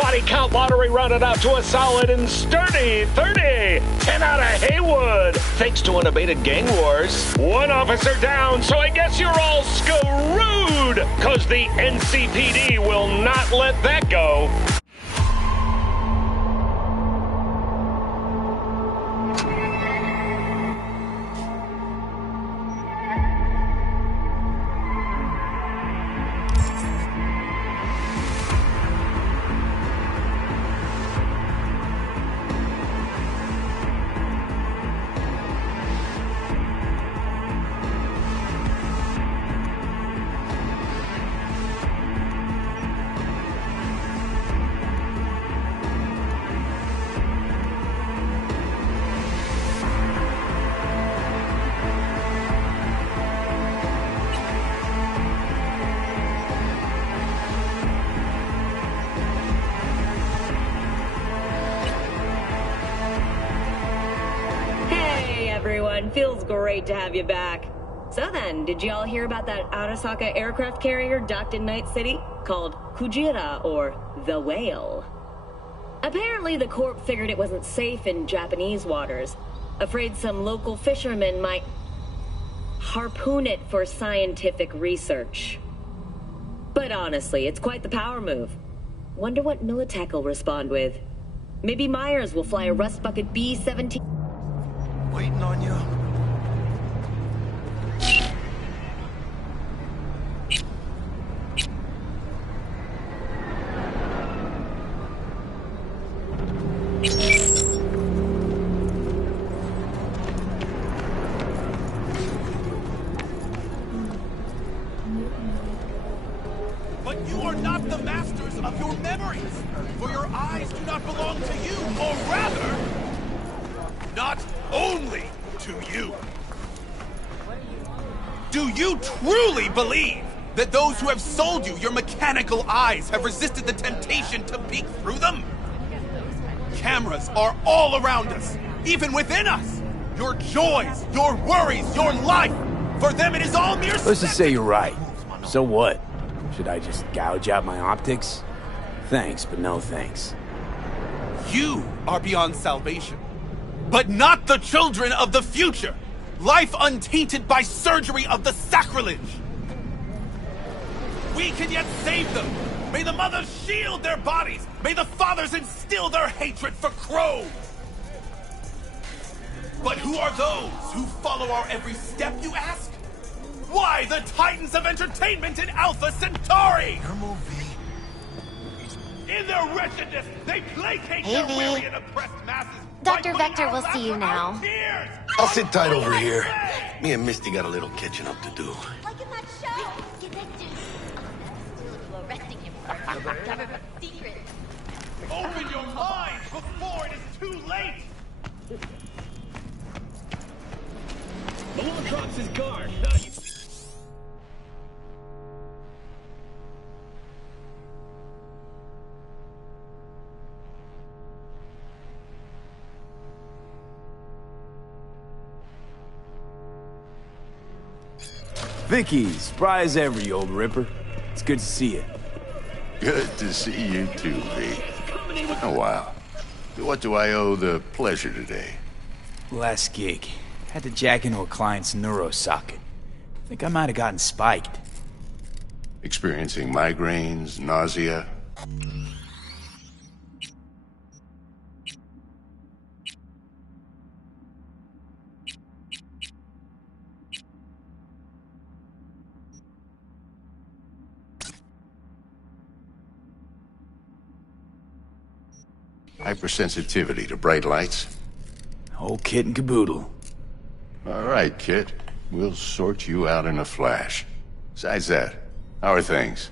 Body count lottery rounded out to a solid and sturdy 30. 10 out of Haywood, thanks to unabated gang wars. One officer down, so I guess you're all screwed, cause the NCPD will not let that go. Feels great to have you back. So then, did y'all hear about that Arasaka aircraft carrier docked in Night City called Kujira, or the Whale? Apparently the Corp figured it wasn't safe in Japanese waters, afraid some local fishermen might harpoon it for scientific research. But honestly, it's quite the power move. Wonder what Militech will respond with. Maybe Myers will fly a Rust Bucket B-17. Waiting on you. But you are not the masters of your memories, for your eyes do not belong to you, or rather, not only to you. Do you truly believe that those who have sold you your mechanical eyes have resisted the temptation to peek through them? Cameras are all around us, even within us. Your joys, your worries, your life. For them it is all mere spectacle. Let's just say you're right. So what? Should I just gouge out my optics? Thanks, but no thanks. You are beyond salvation, but not the children of the future. Life untainted by surgery of the sacrilege. We can yet save them. May the mothers shield their bodies. May the fathers instill their hatred for crows. But who are those who follow our every step, you ask? Why the titans of entertainment in Alpha Centauri? Your movie. In their wretchedness, they placate their weary and oppressed masses. Dr. Vector will see you now. I'll sit tight over here. Me and Misty got a little catching up to do. Like in that show. Get that dude. Arresting him for government secret. Open your mind before it is too late! The one drops his guard. Vicky, spry as ever, you old ripper. It's good to see you. Good to see you too, V. Oh, wow. What do I owe the pleasure today? Last gig. Had to jack into a client's neuro socket. Think I might have gotten spiked. Experiencing migraines, nausea? Hypersensitivity to bright lights? Whole kit and caboodle. All right, kid. We'll sort you out in a flash. Besides that, how are things?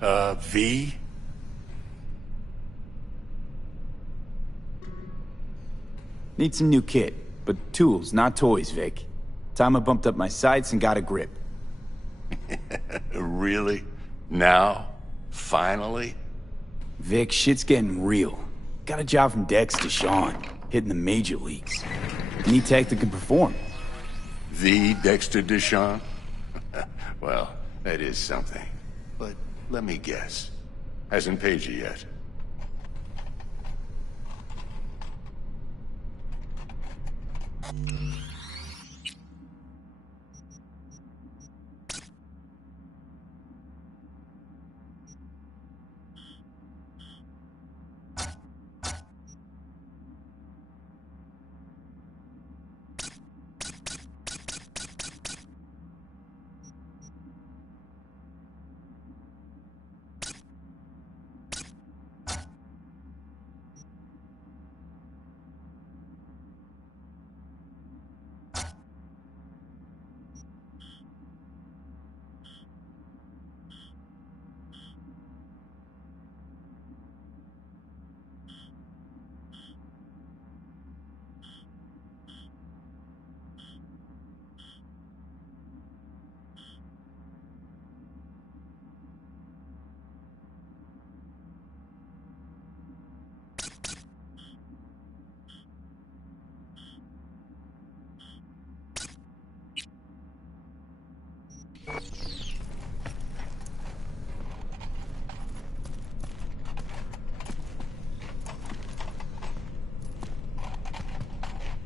V? Need some new kit, but tools, not toys, Vic. Time I bumped up my sights and got a grip. Really? Now? Finally? Vic, shit's getting real. Got a job from Dex to Sean, hitting the major leagues. Need tech that can perform. The Dexter Deshawn? Well, that is something. But let me guess. Hasn't paid you yet.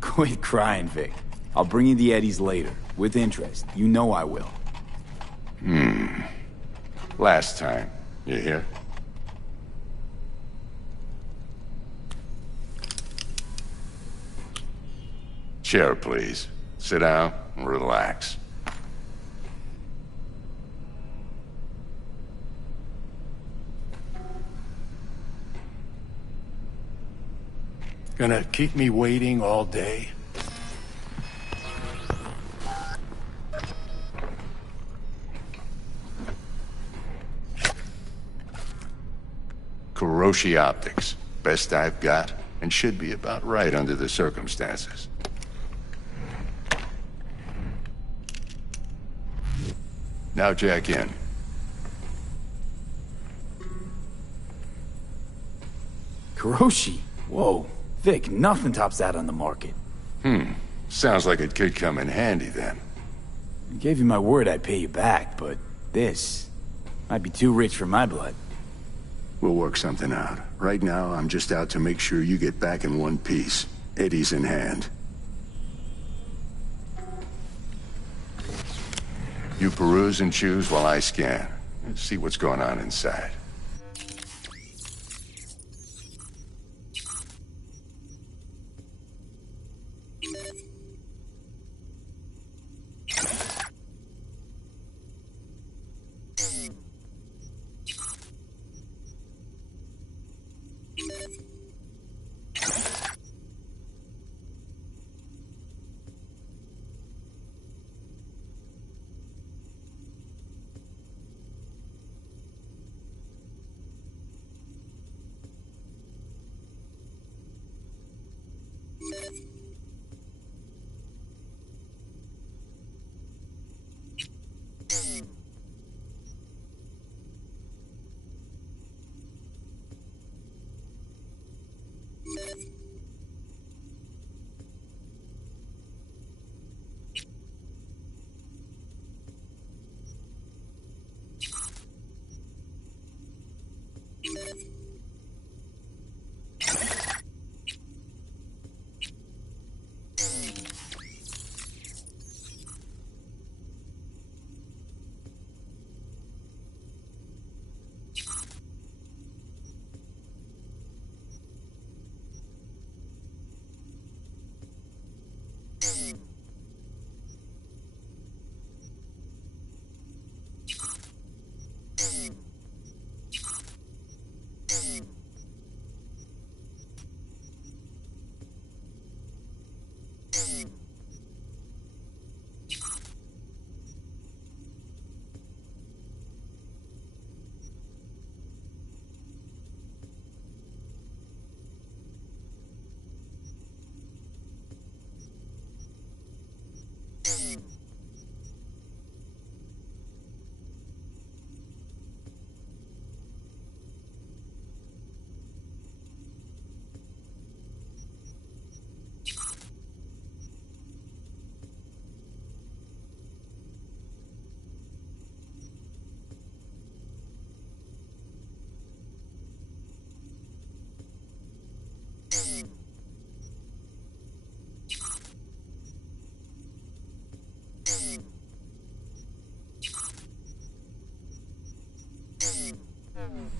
Quit crying, Vic. I'll bring you the Eddies later, with interest. You know I will. Last time. You hear? Chair, please. Sit down and relax. Gonna keep me waiting all day? Kuroshi Optics. Best I've got, and should be about right under the circumstances. Now jack in. Kuroshi? Whoa. Vic, nothing tops that on the market. Sounds like it could come in handy then. I gave you my word I'd pay you back, but this might be too rich for my blood. We'll work something out. Right now, I'm just out to make sure you get back in one piece. Eddie's in hand. You peruse and choose while I scan. Let's see what's going on inside.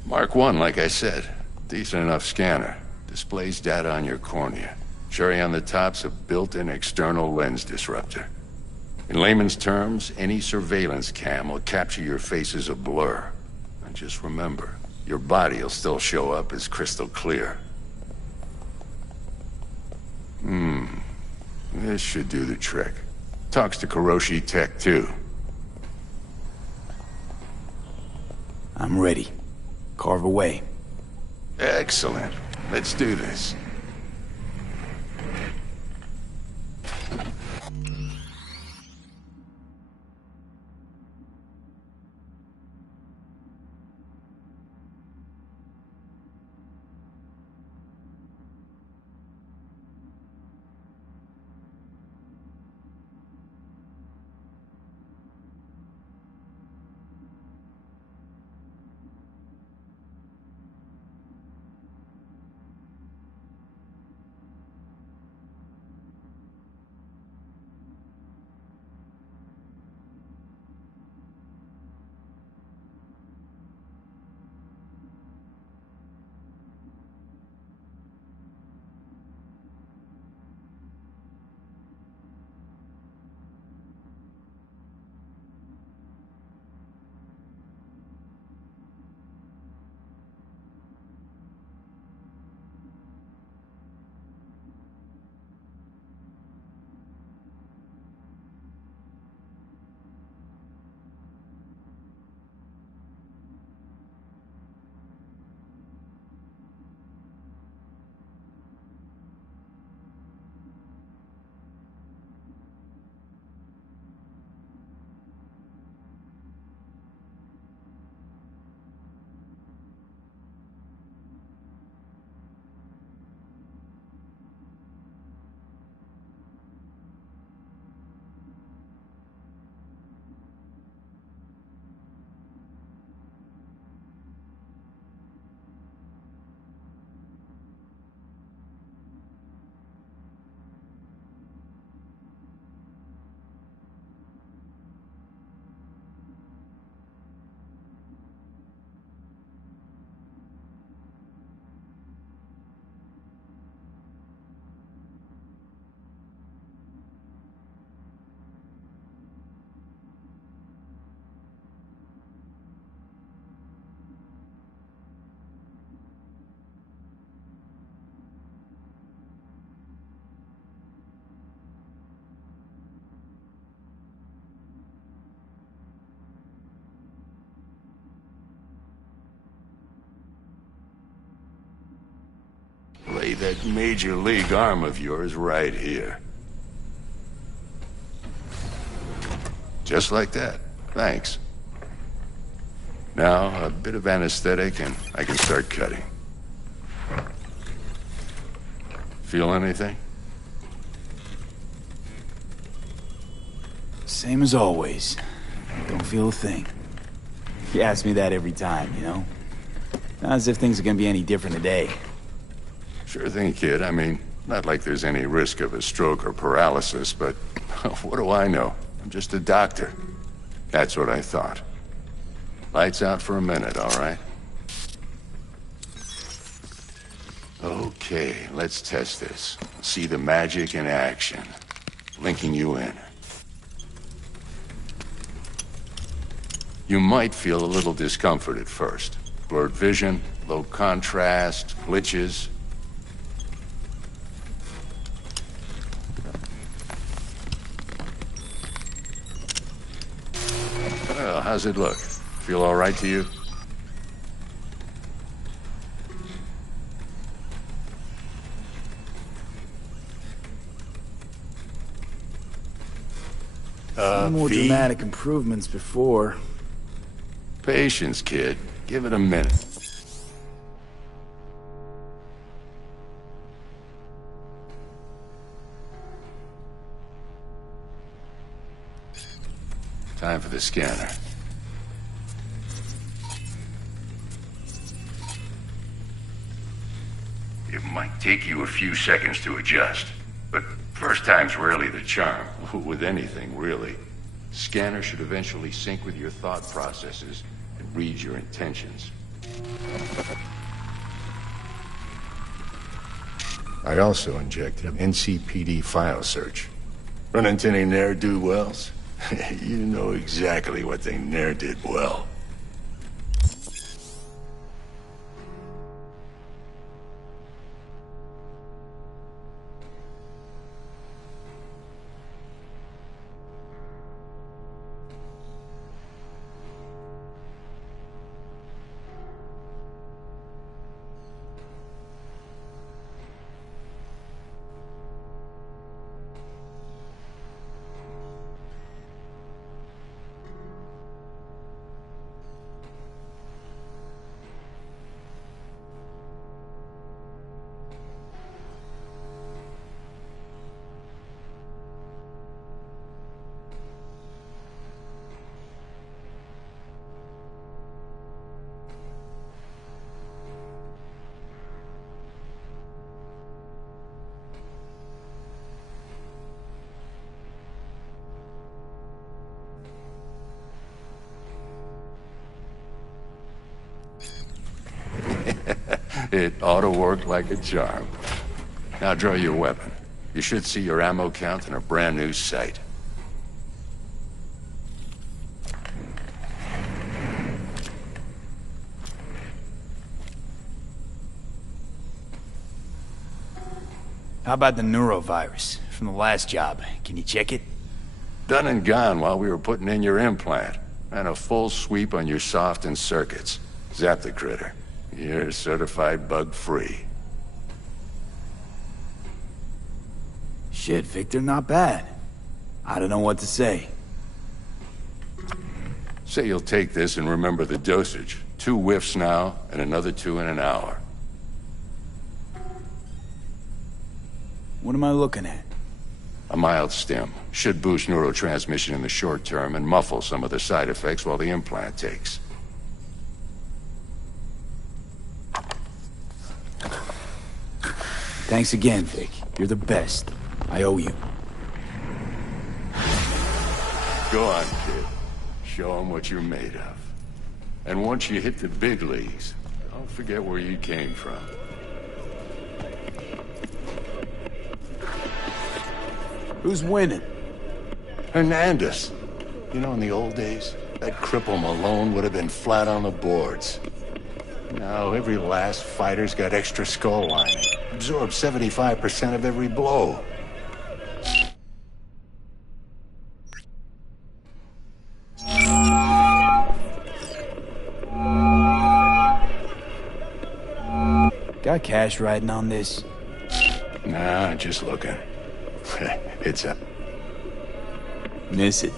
Mark 1, like I said. Decent enough scanner. Displays data on your cornea. Cherry on the top's a built-in external lens disruptor. In layman's terms, any surveillance cam will capture your face as a blur. And just remember, your body will still show up as crystal clear. This should do the trick. Talks to Kuroshi Tech, too. I'm ready. Carve away. Excellent. Let's do this. Lay that major league arm of yours right here. Just like that. Thanks. Now, a bit of anesthetic and I can start cutting. Feel anything? Same as always. Don't feel a thing. You ask me that every time, you know? Not as if things are gonna be any different today. Sure thing, kid. I mean, not like there's any risk of a stroke or paralysis, but what do I know? I'm just a doctor. That's what I thought. Lights out for a minute, all right? Okay, let's test this. See the magic in action. Linking you in. You might feel a little discomfort at first. Blurred vision, low contrast, glitches. Well, how's it look? Feel all right to you? Seen more V? dramatic improvements before. Patience, kid. Give it a minute. Time for the scanner. It might take you a few seconds to adjust, but first time's rarely the charm. With anything, really. Scanner should eventually sync with your thought processes and read your intentions. I also injected an NCPD file search. Run into any ne'er-do-wells? You know exactly what they ne'er did well. It ought to work like a charm. Now draw your weapon. You should see your ammo count in a brand new sight. How about the neurovirus from the last job? Can you check it? Done and gone while we were putting in your implant. And a full sweep on your soft and circuits. Zap the critter. You're certified bug-free. Shit, Victor, not bad. I don't know what to say. Say you'll take this and remember the dosage. 2 whiffs now, and another 2 in an hour. What am I looking at? A mild stim. Should boost neurotransmission in the short term and muffle some of the side effects while the implant takes. Thanks again, Vic. You're the best. I owe you. Go on, kid. Show them what you're made of. And once you hit the big leagues, don't forget where you came from. Who's winning? Hernandez. You know, in the old days, that cripple Malone would have been flat on the boards. Now, every last fighter's got extra skull lining. Absorbs 75% of every blow. Got cash riding on this? Nah, just looking. It's a... Miss it.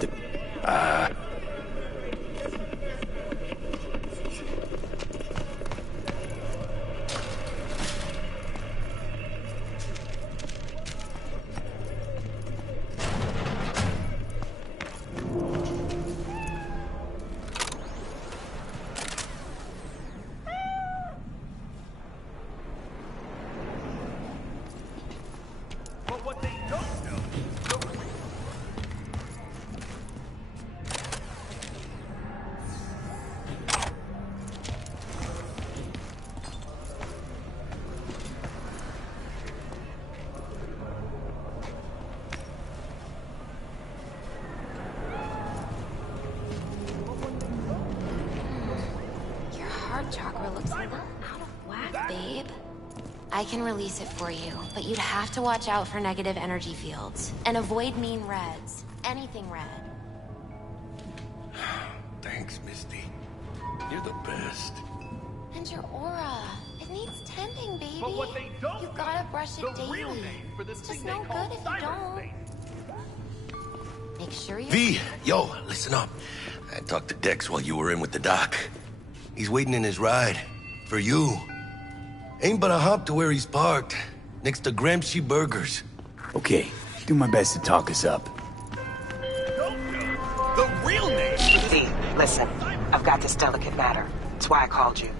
Chakra looks a little out of whack, babe. I can release it for you, but you'd have to watch out for negative energy fields. And avoid mean reds. Anything red. Thanks, Misty. You're the best. And your aura. It needs tending, baby. But what they don't you gotta brush it daily. It's just no good if you don't. Make sure you... V, yo, listen up. I talked to Dex while you were in with the doc. He's waiting in his ride. For you. Ain't but a hop to where he's parked. Next to Gramsci Burgers. Okay, do my best to talk us up. The real name! V, listen. I've got this delicate matter. That's why I called you.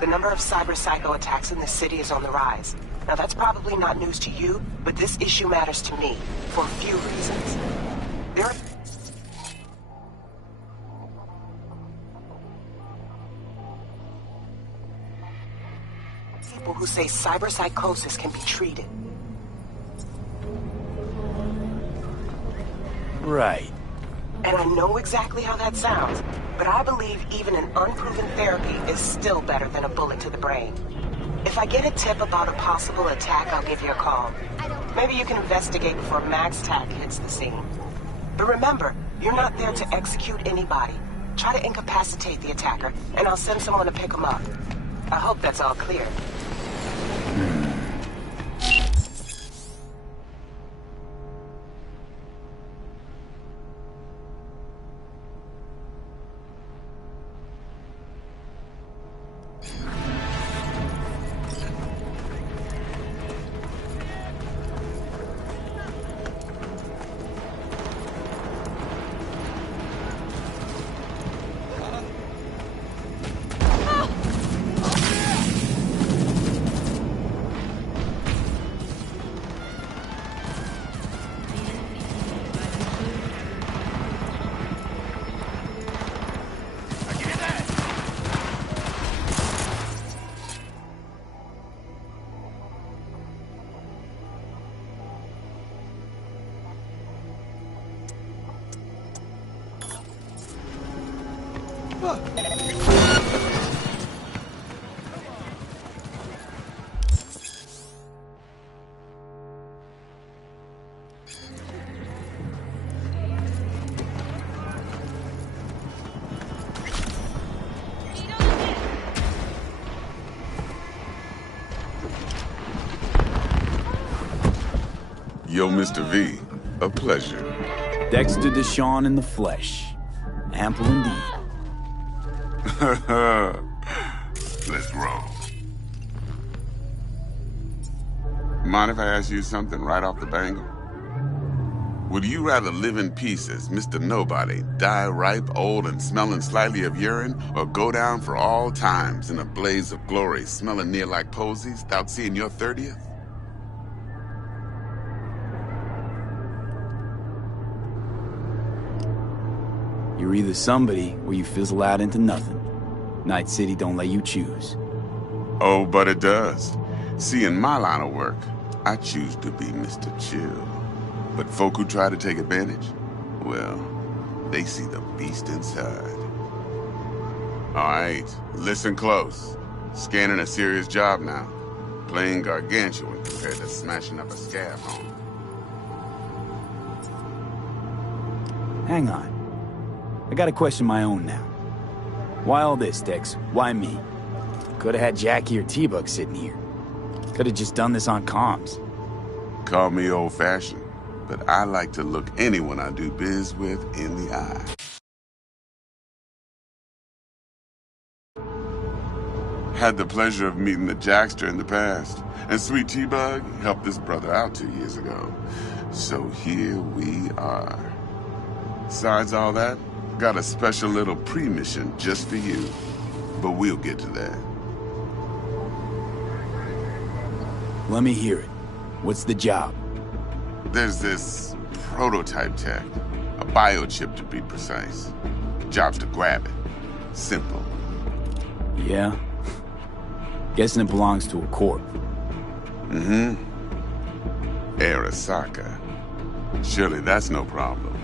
The number of cyber psycho attacks in the city is on the rise. Now that's probably not news to you, but this issue matters to me for a few reasons. There are people who say cyberpsychosis can be treated. Right. And I know exactly how that sounds, but I believe even an unproven therapy is still better than a bullet to the brain. If I get a tip about a possible attack, I'll give you a call. Maybe you can investigate before Max Tack hits the scene. But remember, you're not there to execute anybody. Try to incapacitate the attacker, and I'll send someone to pick him up. I hope that's all clear. Yo, Mr. V, a pleasure. Dexter Deshawn in the flesh. Ample indeed. Let's roll. Mind if I ask you something right off the bangle? Would you rather live in pieces, Mr. Nobody, die ripe, old, and smelling slightly of urine, or go down for all times in a blaze of glory, smelling near like posies, without seeing your 30th? You're either somebody or you fizzle out into nothing. Night City don't let you choose. Oh, but it does. See, in my line of work, I choose to be Mr. Chill. But folk who try to take advantage, well, they see the beast inside. All right, listen close. Scanning a serious job now. Playing gargantuan compared to smashing up a scab home. Hang on. I gotta question my own now. Why all this, Dex? Why me? Could've had Jackie or T-Bug sitting here. Could've just done this on comms. Call me old-fashioned, but I like to look anyone I do biz with in the eye. Had the pleasure of meeting the Jackster in the past, and Sweet T-Bug helped this brother out 2 years ago. So here we are. Besides all that, got a special little pre-mission just for you. But we'll get to that. Let me hear it. What's the job? There's this prototype tech. A biochip to be precise. Job's to grab it. Simple. Yeah? Guessing it belongs to a corp. Mm-hmm. Arasaka. Surely that's no problem.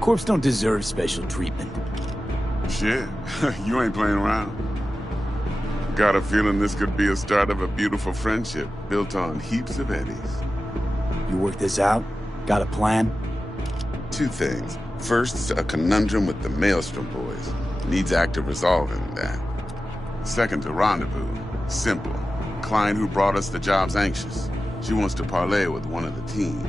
Corps don't deserve special treatment. Shit, you ain't playing around. Got a feeling this could be a start of a beautiful friendship built on heaps of eddies. You work this out? Got a plan? Two things. First, a conundrum with the Maelstrom boys. Needs active resolving that. Second, a rendezvous. Simple. client who brought us the job's anxious. She wants to parlay with one of the team.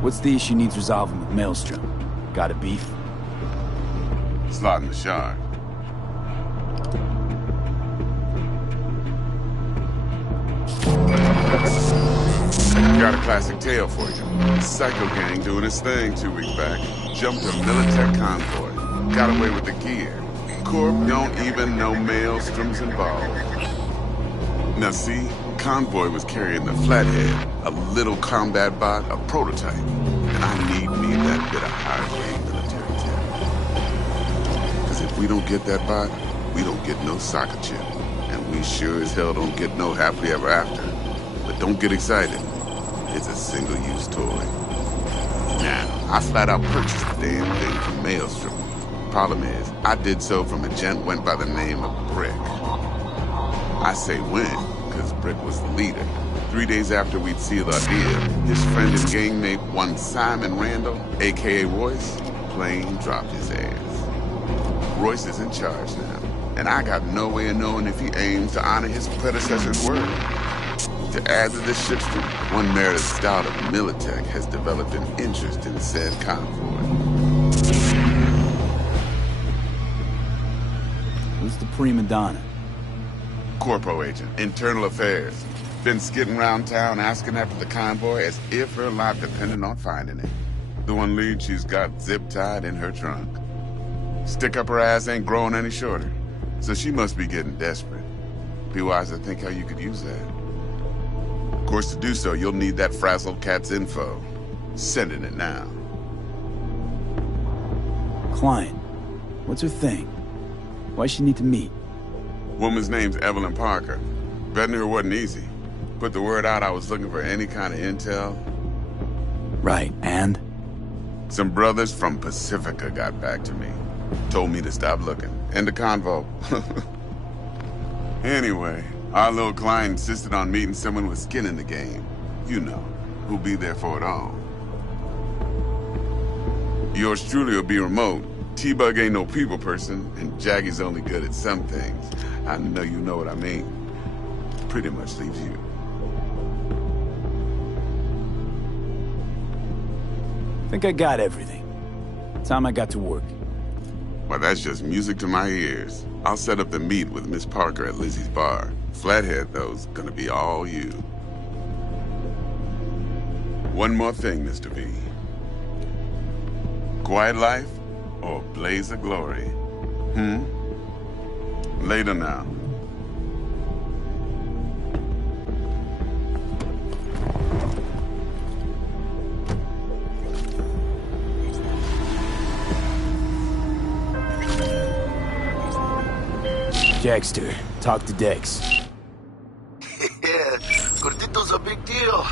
What's the issue needs resolving with Maelstrom? Got a beef? Slotting the shard. Got a classic tale for you. Psycho gang doing his thing 2 weeks back. Jumped a Militech convoy. Got away with the gear. Corp don't even know Maelstrom's involved. Now see, convoy was carrying the Flathead, a little combat bot, a prototype. And I need me that bit of high-grade military tech. Because if we don't get that bot, we don't get no soccer chip. And we sure as hell don't get no happily ever after. But don't get excited. It's a single-use toy. Now, I flat out purchased the damn thing from Maelstrom. Problem is, I did so from a gent went by the name of Brick. I say when, because Brick was the leader. 3 days after we'd sealed our deal, his friend and gangmate, one Simon Randall, a.k.a. Royce, plain dropped his ass. Royce is in charge now, and I got no way of knowing if he aims to honor his predecessor's word. To add to this shitstorm, one Meredith Stout of Militech has developed an interest in said convoy. Who's the prima donna? Corpo agent, internal affairs. Been skidding around town asking after the convoy as if her life depended on finding it. The one lead she's got zip-tied in her trunk. Stick up her ass ain't growing any shorter, so she must be getting desperate. Be wise to think how you could use that. Of course, to do so, you'll need that frazzled cat's info. Sending it now. Client. What's her thing? Why she need to meet? Woman's name's Evelyn Parker. Betting her wasn't easy. Put the word out I was looking for any kind of intel. Right, and? Some brothers from Pacifica got back to me. Told me to stop looking. End the convo. Anyway, our little client insisted on meeting someone with skin in the game. You know, who'll be there for it all. Yours truly will be remote. T-Bug ain't no people person, and Jaggy's only good at some things. I know you know what I mean. Pretty much leaves you. Think I got everything. Time I got to work. Well, that's just music to my ears. I'll set up the meet with Miss Parker at Lizzie's bar. Flathead, though's gonna be all you. One more thing, Mr. V. Quiet life or blaze of glory? Later now. Jackster, talk to Dex. Yeah, Gordito's a big deal.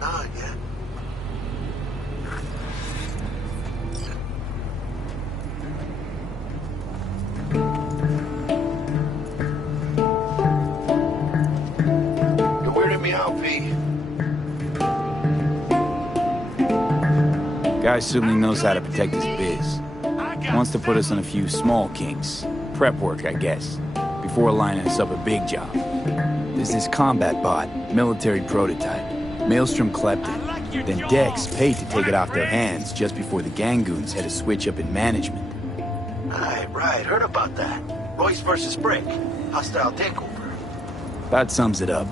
Not yet. You're weirding me out, V. Guy certainly knows how to protect his biz. Wants to put us on a few small kinks. Prep work, I guess. Before lining us up a big job. There's this combat bot, military prototype. Maelstrom clept it. Then Dex paid to take it off their hands just before the Gangoons had a switch up in management. Right. Heard about that. Royce versus Brick. Hostile takeover. About sums it up.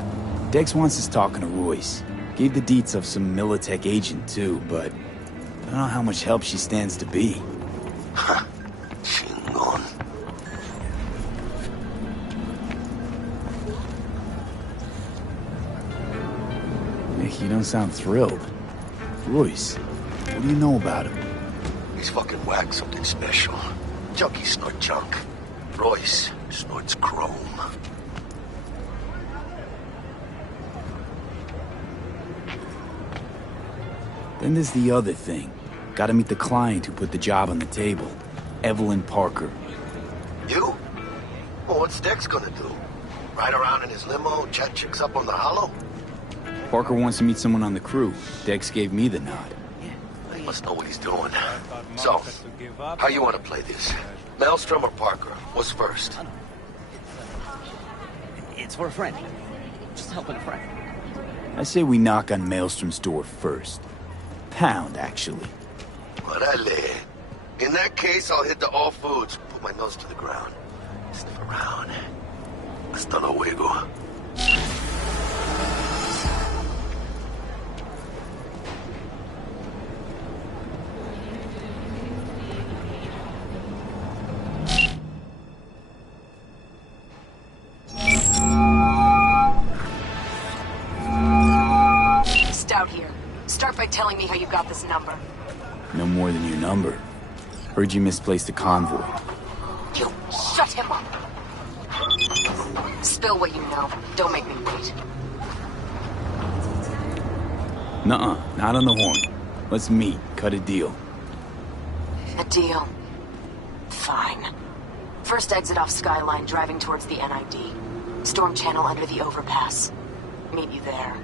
Dex wants us talking to Royce. Gave the deets of some Militech agent too, but I don't know how much help she stands to be. Ha. Chingon. Nick, you don't sound thrilled. Royce, what do you know about him? He's fucking whack something special. Junkies snort junk. Royce snorts chrome. Then there's the other thing. Gotta meet the client who put the job on the table. Evelyn Parker. You? Well, what's Dex gonna do? Ride around in his limo, chat chicks up on the hollow? Parker wants to meet someone on the crew. Dex gave me the nod. He must know what he's doing. So, how you want to play this? Maelstrom or Parker? What's first? It's for a friend. Just helping a friend. I say we knock on Maelstrom's door first. Pound, actually. Orale. In that case, I'll hit the all foods. Put my nose to the ground. Sniff around. Hasta luego. Stout here. Start by telling me how you got this number. No more than your number. Heard you misplaced a convoy. You shut him up. Spill what you know. Don't make me wait. Nuh-uh, not on the horn. Let's meet, cut a deal. A deal. Fine. First exit off Skyline, driving towards the NID. Storm channel under the overpass. Meet you there.